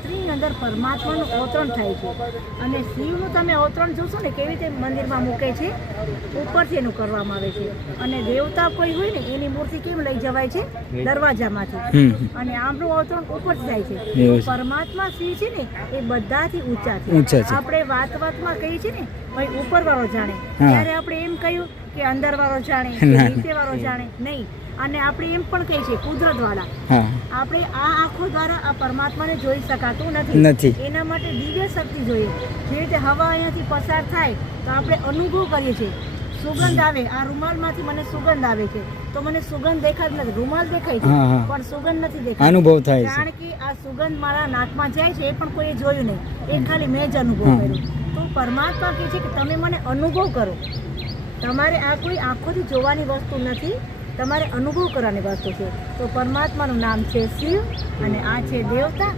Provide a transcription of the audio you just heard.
પાથરીની અંદર પરમાત્માનું અવતરણ થાય છે અને શિવનું તમે અવતરણ જોશો ને કેવી રીતે મંદિરમાં મૂકે છે, ઉપરથી એનું કરવામાં આવે છે. અને દેવતા કોઈ હોય ને એની મૂર્તિ કેમ લઈ જવાય છે? દરવાજામાંથી. અને આમનું અવતરણ ઉપરથી થાય છે. પરમાત્મા શિવ છે ને એ બધાથી ઊંચા છે. આપણે વાતમાં કહીએ છીએ ને ભાઈ ઉપર વાળો જાણે, ત્યારે આપણે એમ કહ્યું કે અંદર વાળો જાણે, નીચે વાળો જાણે નહીં. અને આપણે એમ પણ કહીએ છીએ કુદરત વાળા. આપણે આ આંખો દ્વારા આ પરમાત્માને જોઈ શકાતું નથી. એના માટે દિવ્ય શક્તિ જોઈએ. જે રીતે હવા અહીંયાથી પસાર થાય તો આપણે અનુભવ કરીએ છીએ. સુગંધ આવે, આ રૂમાલમાંથી મને સુગંધ આવે છે તો મને સુગંધ દેખાતી નથી. રૂમાલ દેખાય છે પણ સુગંધ નથી દેખાતી. અનુભવ થાય છે. કારણ કે આ સુગંધ મારા નાકમાં જાય છે એ પણ કોઈએ જોયું નહીં, એ ખાલી મેં જ અનુભવ કર્યો. તો પરમાત્મા કહે છે કે તમે મને અનુભવ કરો. તમારે આ કોઈ આંખોથી જોવાની વસ્તુ નથી, તમારે અનુભવ કરવાની વસ્તુ છે. તો પરમાત્માનું નામ છે શિવ અને આ છે દેવતા.